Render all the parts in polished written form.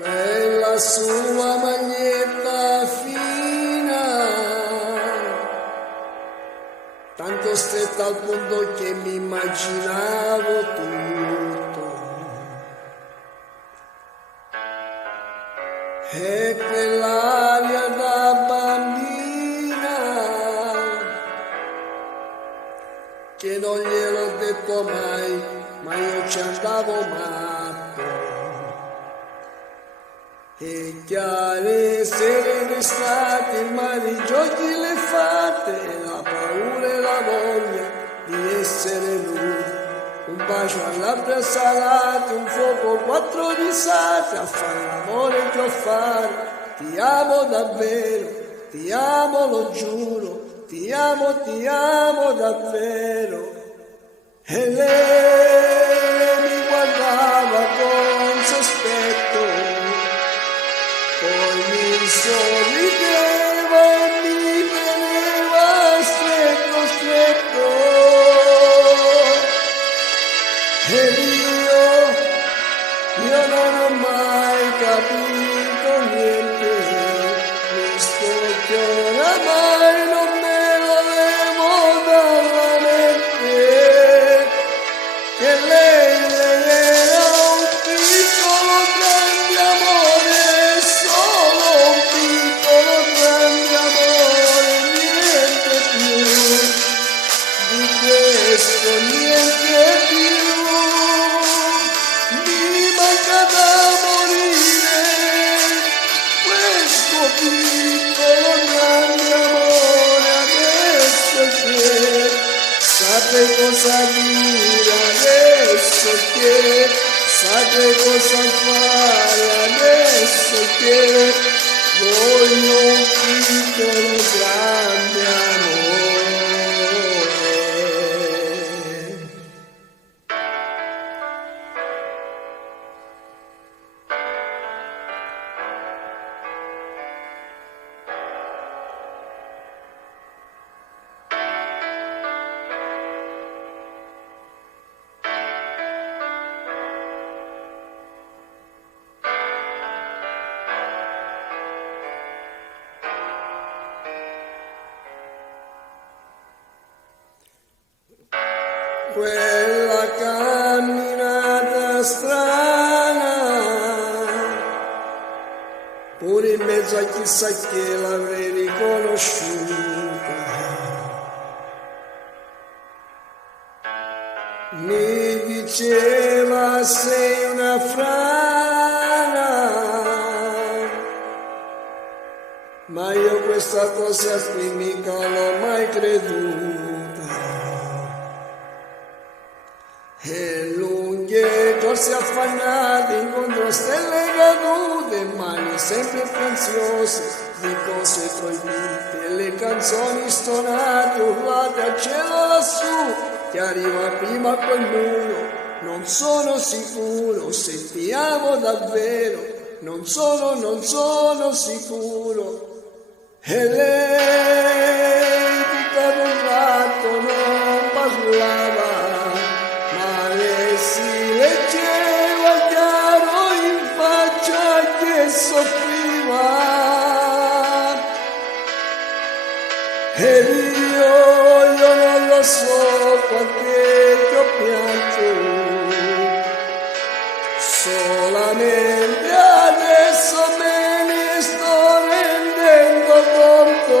quella sua maglietta fina, tanto stretta al punto che mi immaginavo tutto, e quell'aria da bambina che non gliel'ho detto mai, ma io ci andavo matto. E chiare sere d'estate, il mare, i giochi, le fate, la paura e la voglia di essere nudi, un bacio a labbra salate, un fuoco, 4 risate, a fare l'amore che ho fare. Ti amo davvero, ti amo, lo giuro, ti amo davvero. E lei mi guardava con sospetto, poi mi sorrideva e mi teneva stretto, stretto. Ed io non ho mai capito niente, visto che oramai non me lo levo dalla mente, che lei era un piccolo grande amore, solo un piccolo grande amore, niente più di questo, niente più. Mi manca da morire questo piccolo grande amore, adesso che saprei cosa dire, adesso che saprei cosa fare, adesso che voglio un piccolo grande amore. Quella camminata strana, pure in mezzo a chissà che l'avrei riconosciuta, mi diceva sei una frana, ma io questa cosa qui mica l'ho mai creduta. E lunghe corse affannate incontro stelle cadute, mani sempre preziose di cose proibite, le canzoni stonate urlate al cielo lassù, che arriva prima a quel muro. Non sono sicuro se ti amo davvero, non sono sicuro. E lei tutta ad un tratto non parlava, si leggeva chiaro in faccia che soffriva. Ed io non lo so quante che ho pianto, solamente adesso me ne sto rendendo conto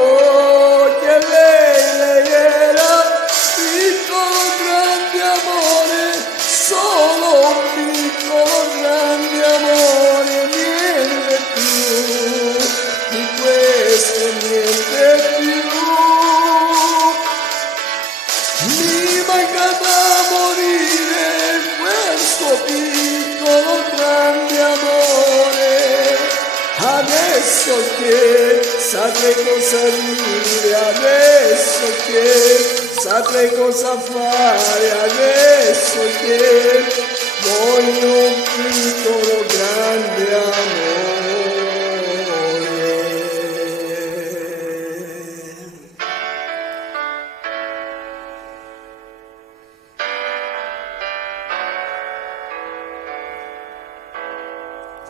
che lei era piccolo grande amore, solo un piccolo grande amore, niente più di questo, niente più. Mi manca da morire questo piccolo grande amore, adesso che saprei cosa dire, adesso che saprei cosa fare, adesso che voglio un piccolo grande amore.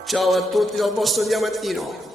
Ciao a tutti dal vostro Diamantino.